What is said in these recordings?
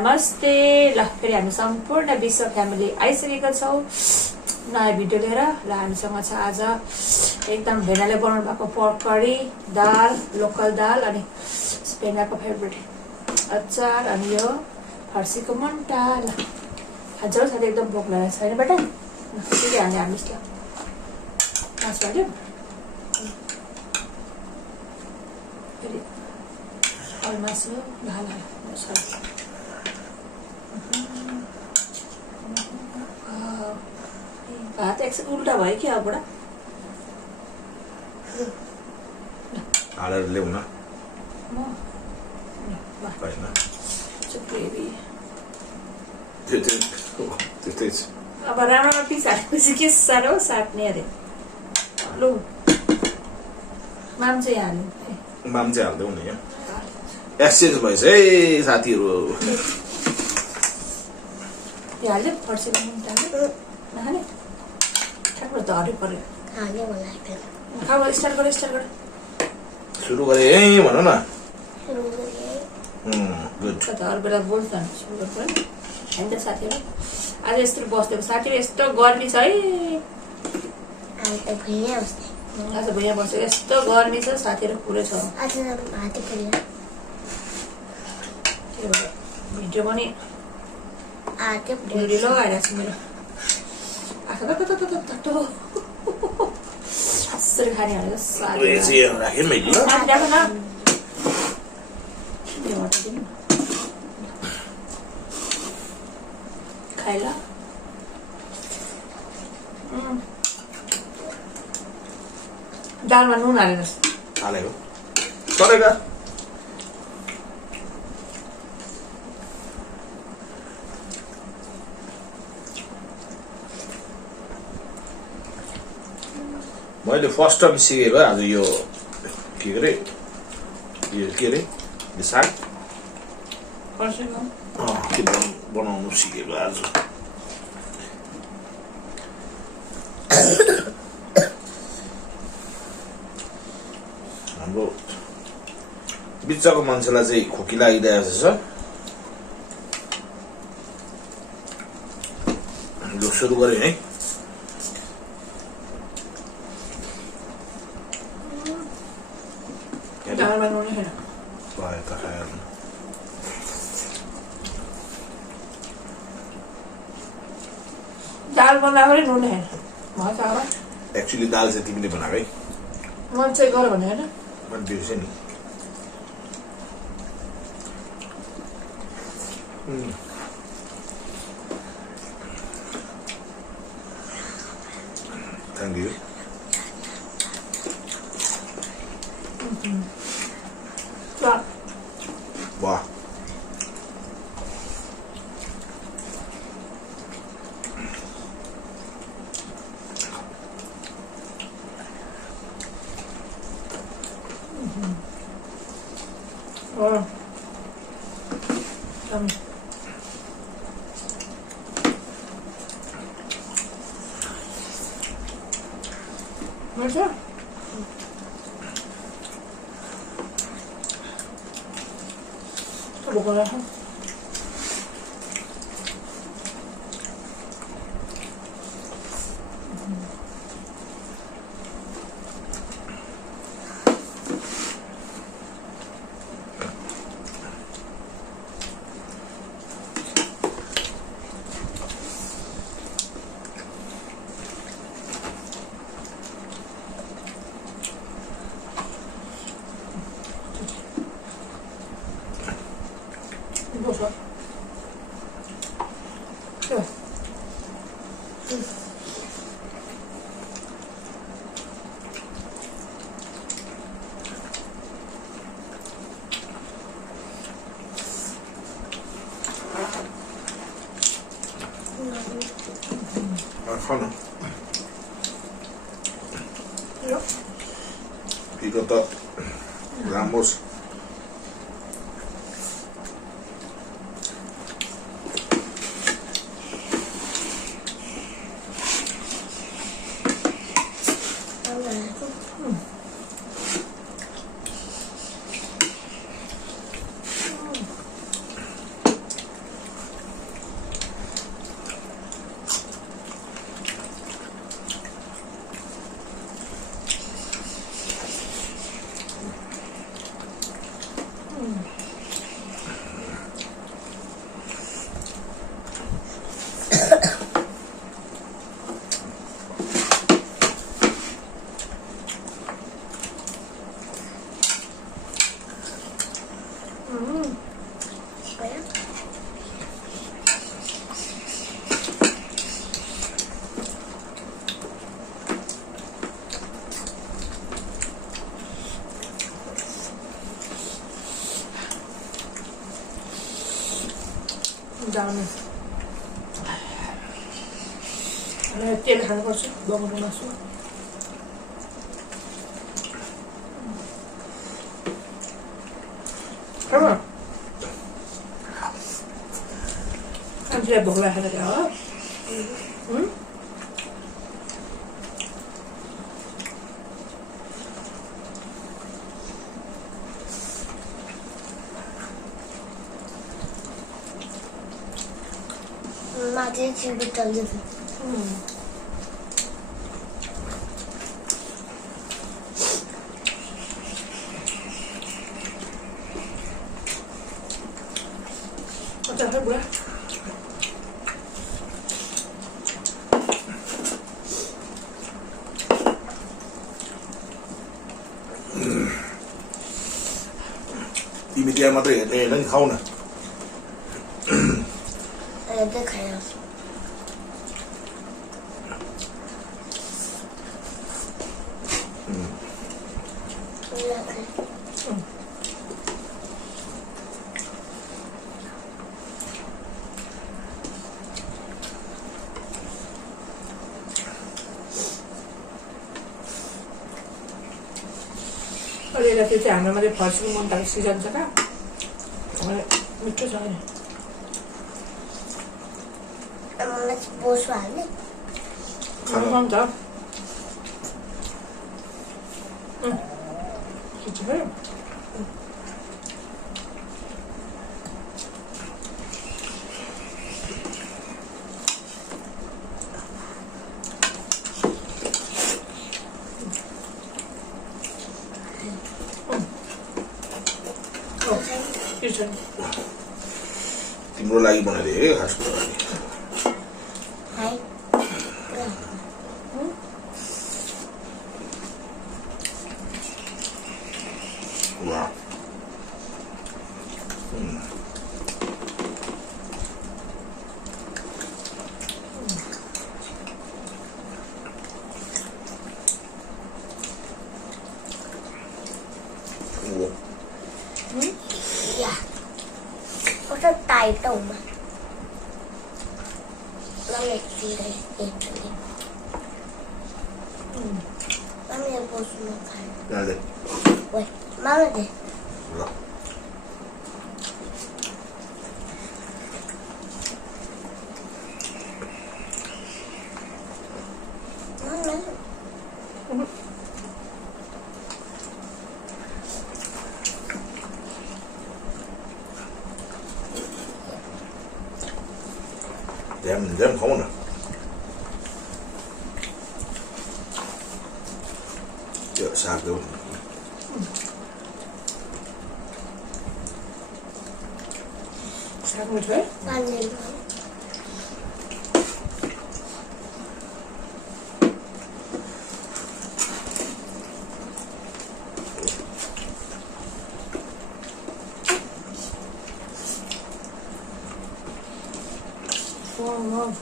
नमस्ते। ल फेरि हामी सम्पूर्ण विश्व फ्यामिली आइसकेका छौँ नयाँ भिडियो लिएर। ल हामीसँग छ आज एकदम भेनाले बनाउनु भएको पर्क करी, दाल, लोकल दाल अनि स्पेनाको फेभरेट अचार अनि यो फर्सीको मन्टा। ल खान्छौ साथै एकदम भोक लागेको छैन बेटा? फेरि हाल्ने हाल्नुहोस् ल। मासु हाल्यो फेरि अरू मासु भात हाल्यो। भात एकछिन उल्टा भयो कि अबबाट हालेर ल्याउ न। त्यस्तै छ। अब राम्रोमा पिस हालेपछि के साह्रो साट्ने अरे। लु माम चाहिँ हाल्नु, माम चाहिँ हाल्दै हुने एक्सचेन्ज भएछ है साथीहरू। यो हाल्यो फर्सीको मुन्टा नखाने ठ्याक्क धर्नु पर्यो। खाऊ स्टार्ट गर स्टार्ट गर। सुरु गरे है भन न। गुड। अरू बेला बोल्छ सुरु गर्नु पर्यो होइन त साथीहरू। आज यस्तो बस्दिएको साथीहरू, यस्तो गर्मी छ है। आज भुइँया बस्यो, यस्तो गर्मी छ साथीहरू, पुरै छ। भिडियो पनि ढिलो आइरहेको छ मेरो। कसरी खाने भनेको खाइला दालमा नुन हाल्नुहोस्। हालेको तरेका मैले फर्स्ट टाइम सिकेको आज यो के अरे यो साग के बनाउनु सिकेको आज। हाम्रो बिचको मान्छेलाई चाहिँ खोकी लागिरहेको छ। लु सुरु गऱ्यो है। दाल बनाएको नुन हेर एक्चुअली दाल चाहिँ तिमीले बनाएको है। मन चाहिँ गर भने होइन मन बिर्सेँ नि। Thank you. वाह खानु पिरो त राम्रो छ। दामी तेल खानुपर्छ बगाउनु मासु मान्छेलाई भोक लागेर क्या हो माथि चिबी चल्दैछ अच्छा है बुढा तिमी त्यहाँ मात्रै हेर्ने होइन नि खाऊ न हेर्दै खायो अहिले त्यो चाहिँ हाम्रोमा चाहिँ फर्सीको मुन्टाको सिजन छ क्या मिठो छ अहिले मलाई बोसो हाल्ने हुन्छ ठिक छ तिम्रो लागि बनाइदिए है खास कुरा है वाह या कस्तो टाइट हौ म Mami ya bosu makan. Nerede? Wait, mama deh. Là. Mama. Đem không nè. Chợ sạc luôn. Sạc một thế. Ăn lên. Wow.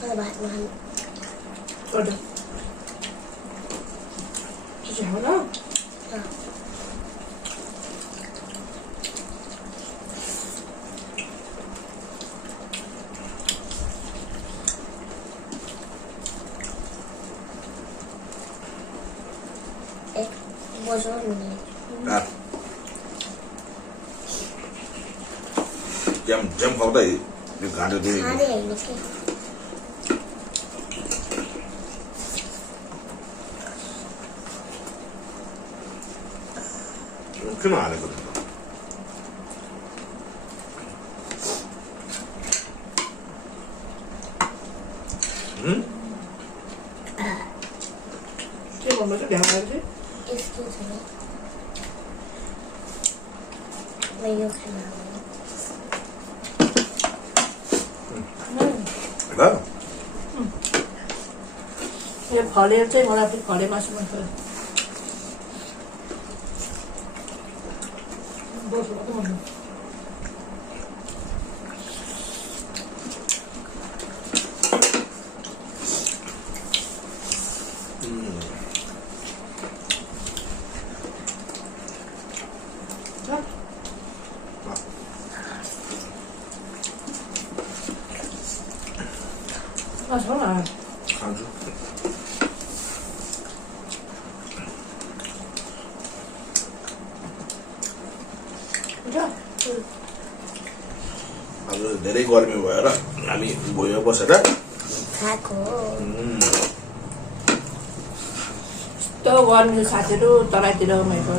Ada bahan. Udah. Cuci mana? Nah. Bozor ni. À. Chấm không đây được cả được đi. Ada ini ke. Kenapa ni? के भन्नुपर्छ भ्याउ चाहिँ Excuse me. मैं यो खाना यो फलेर चाहिँ मलाई फेरि फले मासु मन पर्छ खान्छु आज धेरै गर्मी भएर हामी भुइँमा बसेर खाएको यस्तो गर्मी साथीहरू तराईतिर मेरो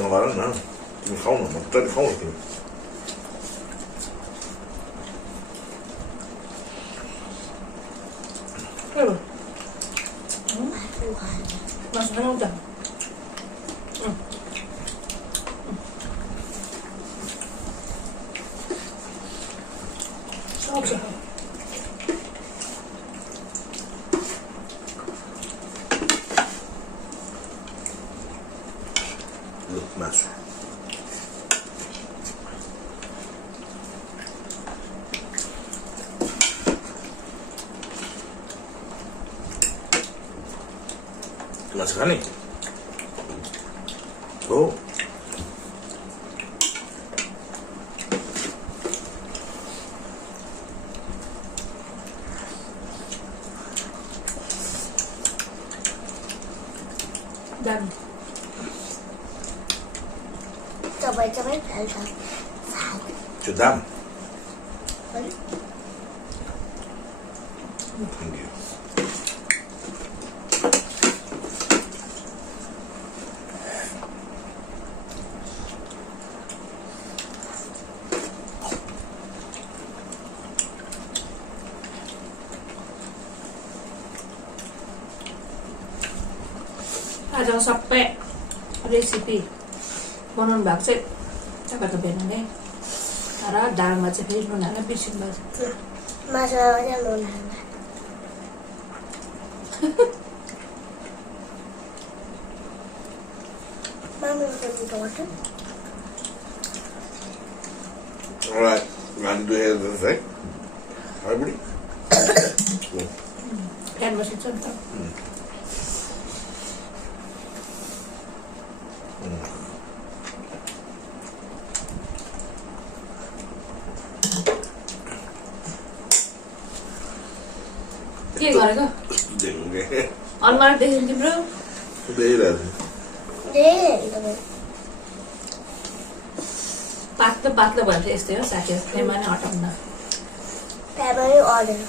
नगर न तिमी खाऊ न मजाले खाऊ न तिमी मासु बनाउँछ मासु मासु खाने हो दामी तपाईँ फाल्छ त्यो दाम है Thank you. आज सबै रेसिपी बनाउनु भएको चाहिँ तपाईँको भेनाले र दालमा चाहिँ फेरि नुन हाल्न बिर्सिनु भएको मासुमा पनि नुन हाल्दा Alright, I'm going to do the thing. Everybody? Cool. Fan बसिन्छ नि त के गरेको देखोगे अनुहार देख्यो तिम्रो पातलो पातलो भन्छ यस्तै हो साथीहरू फ्रेममा नै हटाउन फ्यामिली अर्डर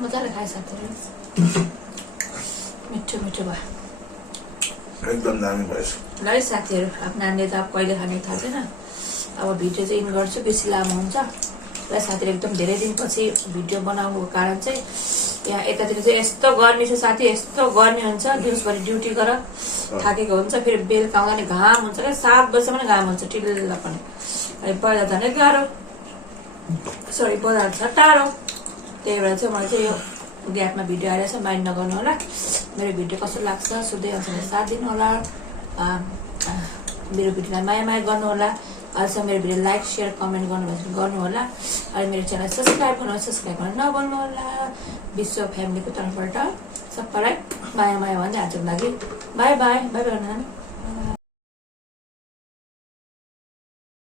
मजाले खाए साथीहरू मिठो मिठो भयो एकदम दामी भएछ ल है साथीहरू आफ्नो नानीले त अब कहिले खाने थाहा छैन अब भिडियो चाहिँ इन गर्छु बेसी लामो हुन्छ र साथीहरू एकदम धेरै दिनपछि भिडियो बनाउनुको कारण चाहिँ यहाँ यतातिर चाहिँ यस्तो गर्मी छ साथी यस्तो गर्मी हुन्छ दिउँसभरि ड्युटी गर थाकेको हुन्छ फेरि बेलुका आउँदा नि घाम हुन्छ क्या 7 बजीसम्म पनि घाम हुन्छ टिल्ल पनि अनि बजार झनै गाह्रो सरी बजार छ टाढो त्यही भएर चाहिँ मलाई चाहिँ यो ग्यापमा भिडियो आइरहेछ माइन्ड नगर्नु होला मेरो भिडियो कस्तो लाग्छ सोध्दै अनुसार साथ दिनु होला मेरो भिडियोलाई माया माया गर्नु होला अझ मेरो भिडियो लाइक शेयर कमेन्ट गर्नु होला अनि मेरो च्यानल सब्स्क्राइब गर्न नभुल्नु होला विश्व फ्यामिलीको तर्फबाट सबैलाई माया माया भन्दै आजको लागि बाई बाई बाई बाई